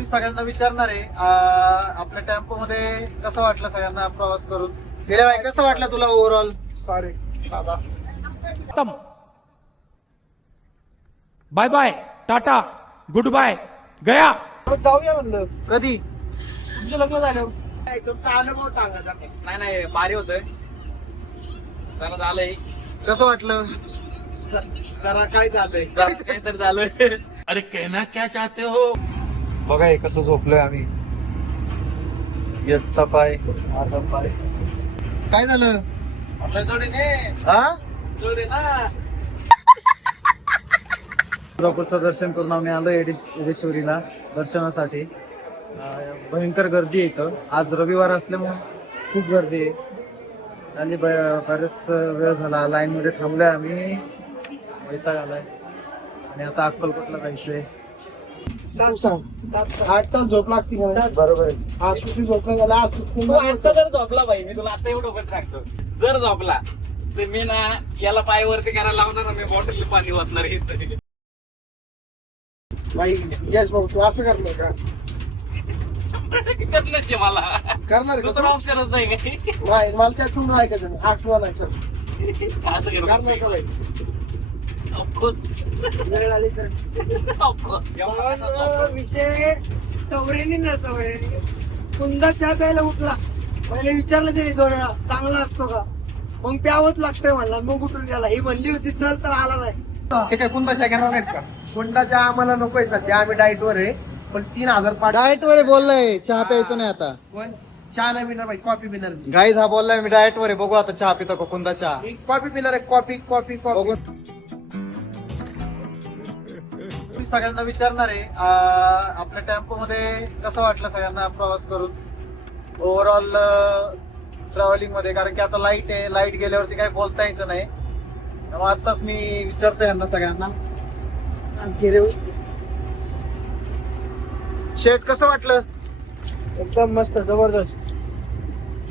मी सगळ्यांना विचारणार आहे आपल्या टेम्पो मध्ये कसं वाटलं सगळ्यांना प्रवास करून. गेल्या भाई कसं वाटलं तुला ओव्हरऑल? सॉरी दादा. खत्म. Bye bye tata goodbye गया. परत जाऊया म्हणलं. कधी तुमचं लग्न झालं तुमचा अनुभव सांगा जरा. नाही भारी होतंय. जरा झालंय कसं वाटलं? जरा काय झालंय. काहीतरी झालं. अरे कहना क्या चाहते हो? बघा हे कसं झोपलोय आम्ही. याचा पाय माझा पाय. काय झालं? आपल्या जोडीने हा जोडी ना. तुळजापूरचं दर्शन करून आम्ही आलो येडेश्वरीला दर्शनासाठी. भयंकर गर्दी आहे इथं. आज रविवार असल्यामुळे खूप गर्दी आहे. आणि बरेच वेळ झाला लाईन मध्ये थांबलोय आम्ही. वैताग आलाय आणि आता अक्कलकोटला जायचंय. सांग 8 तास झोप लागते का? बरोबर आहे. आज सुट्टी झोपला झाला. आज सुट्टी तू आजचा जर झोपला भाई, मी तुला आता एवढं पण सांगतो, जर झोपला तर मी ना याला पायवरती करायला लावणार ना, मी बॉटल पाणी वाचणार इथं. बाई यश भाऊ तू असं करणार का? कटलंच आहे मला. करणार दुसरं का? ऑप्शनच नाही काही. नाही मला त्यातून ऐकायचं नाही. आठवा नाही सर. असं करणार का बाई? ऑफकोर्स वेळ आली तर ऑफकोर्स. विषय सवरेनी ना सवरेनी कुंदा चहा प्यायला उठला. पहिले विचारलं तरी 2 वेळा चांगला असतो का? मग प्यावंच लागतंय म्हणला. मग उठून गेला. ही म्हणली होती चल तर आला नाही. हे काय कुंदा चहा घेणार नाहीत का? कुंदा चहा आम्हाला नकोय सध्या. आम्ही डाएट वर आहे. पण 3000 डाएट वर बोललाय चहा प्यायचं नाही आता. पण चहा नाही पिणार बाई. कॉफी पिणार. गाईज हा बोललाय मी डाएट वर आहे. बघू आता चहा पितो का कोणता चहा. मी कॉफी पिणार आहे. कॉफी कॉफी बघू. कॉफी. मी सगळ्यांना विचारणार आहे आपल्या टेम्पो मध्ये कसं वाटलं सगळ्यांना प्रवास करून ओव्हरऑल ट्रॅव्हलिंग मध्ये. कारण की आता लाईट आहे. लाईट गेल्यावरती काही बोलता यायचं नाही. त्यामुळे आताच मी विचारतो यांना सगळ्यांना. आज गेले शेट कसं वाटलं? एकदम मस्त जबरदस्त.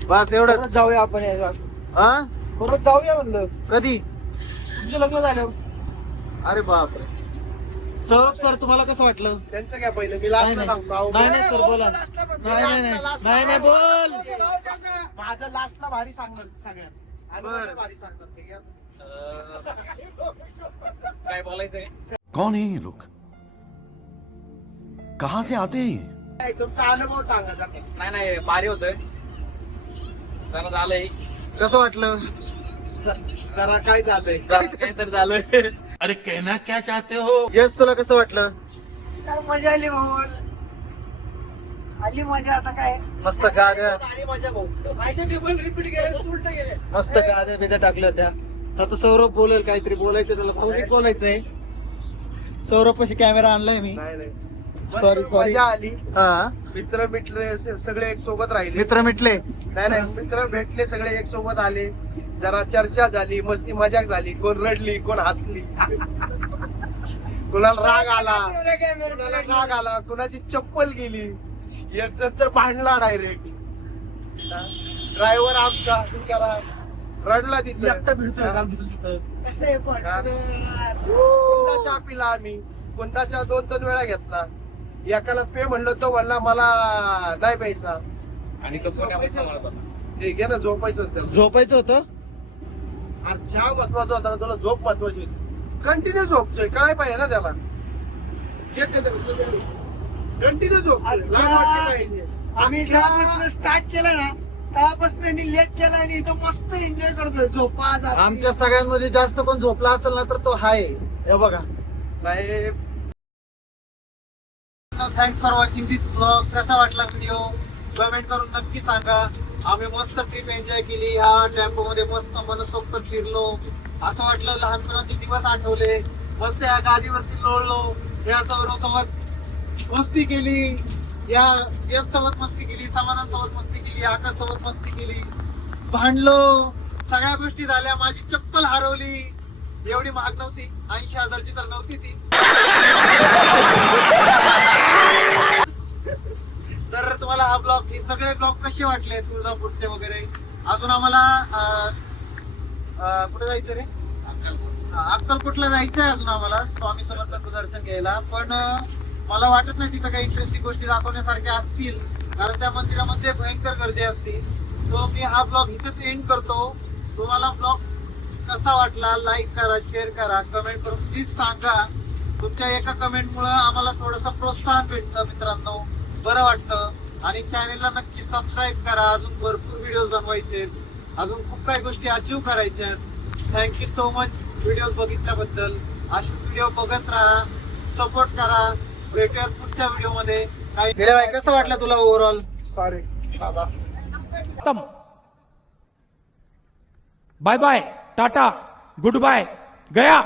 बस एवढं. परत जाऊया आपण हा परत जाऊया म्हणलं. कधी? तुमचं लग्न झालं. अरे बापरे. सौरभ सर तुम्हाला कसं वाटलं? त्यांचं काय पहिलं मी नाही, लास्ट नाही. सांगतो. अहो, नाही, नाही, ए, सर, भाऊ, बोला. लास्टला म्हणतो. नाही, नाही, नाही. लास्टला, नाही, नाही, बोल. माझं लास्टला भारी सांगणार सगळ्यात. आणि बरं. मला भारी सांगणार ठीक आहे? काय बोलायचंय? कौन है ये लोग? कहां से आते हैं ये? काय तुमचा अनुभव सांगा जरा. नाही भारी होतंय. जरा झालंय कसं वाटलं? जरा काय झालंय. जरा काहीतरी झालं. अरे कहना क्या चाहते हो? यस तुला कसं वाटलं? काय मजा आली भाऊ. आली मजा. आता काय मस्त गाद्या आली मजा भाऊ. माहिती टेबल रिपीट केलं उलट गेले. मस्त गाद्या बिद्या टाकल्या होत्या. आता सौरभ बोलेल काहीतरी बोलायचं त्याला. भाऊनीत बोलायचंय. सौरभ पाशी कॅमेरा आणलाय मी. नाही नाही Sorry, sorry. मजा आली. हा मित्र मिटले सगळे एक सोबत राहिले. मित्र मिटले. नाही मित्र भेटले सगळे एक सोबत आले. जरा चर्चा झाली. मस्ती मजाक झाली. कोण रडली कोण हसली. कुणाला राग आला कुणाला राग आला. कुणाची चप्पल गेली. एक जण तर भांडला डायरेक्ट. ड्रायव्हर आमचा बिचारा रडला तिथे. कोणता चहा पिला आम्ही. कोणता चहा 2-3 वेळा घेतला. एकाला पे म्हणलं तो म्हणला मला नाही प्यायचा. आणि तो कोणी आपण सांभाळत होता. ते घे ना झोपायचं होतं. झोपायचं होतं. अरे चहा महत्वाचा होता तुला झोप महत्वाची होती. कंटिन्यू झोपतोय काय पाहिजे ना त्याला. कंटिन्यू झोप. आम्ही जेव्हापासून स्टार्ट केलं ना तेव्हापासून लेट केला आणि इथं मस्त एन्जॉय करतोय. झोपा आमच्या सगळ्यांमध्ये जास्त कोण झोपला असेल ना तर तो हाय. हे बघा. साहेब. Thanks for watching this blog. कसा वाटला व्हिडिओ कमेंट करून नक्की सांगा. आम्ही मस्त ट्रिप एन्जॉय केली. ह्या टेम्पो मध्ये मस्त मनसोक्त फिरलो. असं वाटलं लहानपणाचे दिवस आठवले. मस्त या गादीवरती लोळलो. या सोबत मस्ती केली. या यश सोबत मस्ती केली. समाधान सोबत मस्ती केली. आकाश सोबत मस्ती केली. भांडलो. सगळ्या गोष्टी झाल्या. माझी चप्पल हरवली. एवढी महाग नव्हती. 80,000ची तर नव्हती ती. तर तुम्हाला हा ब्लॉग हे सगळे ब्लॉग कसे वाटले तुळजापूरचे वगैरे. अजून आम्हाला कुठे जायचं रे? अक्कलकोटला जायचंय अजून आम्हाला स्वामी समर्थांचं दर्शन घ्यायला. पण मला वाटत नाही तिथं काही इंटरेस्टिंग गोष्टी दाखवण्यासारख्या असतील, कारण त्या मंदिरामध्ये भयंकर गर्दी असते. सो मी हा ब्लॉग इथेच एंड करतो. तुम्हाला ब्लॉग कसा वाटला लाईक करा, शेअर करा, कमेंट करून प्लीज सांगा. तुमच्या एका कमेंटमुळे आम्हाला थोडंसं प्रोत्साहन भेटतं मित्रांनो, बरं वाटतं. आणि चॅनेलला नक्की सबस्क्राईब करा. अजून भरपूर व्हिडिओ बनवायचे, अजून खूप काही गोष्टी अचीव करायच्या. थँक्यू सो मच व्हिडिओ बघितल्याबद्दल. असे व्हिडिओ बघत राहा, सपोर्ट करा. भेटूयात पुढच्या व्हिडिओ मध्ये. काय कसं वाटलं तुला ओव्हरऑल? सॉरी दादा. खत्म. Bye bye, tata, goodbye, गया.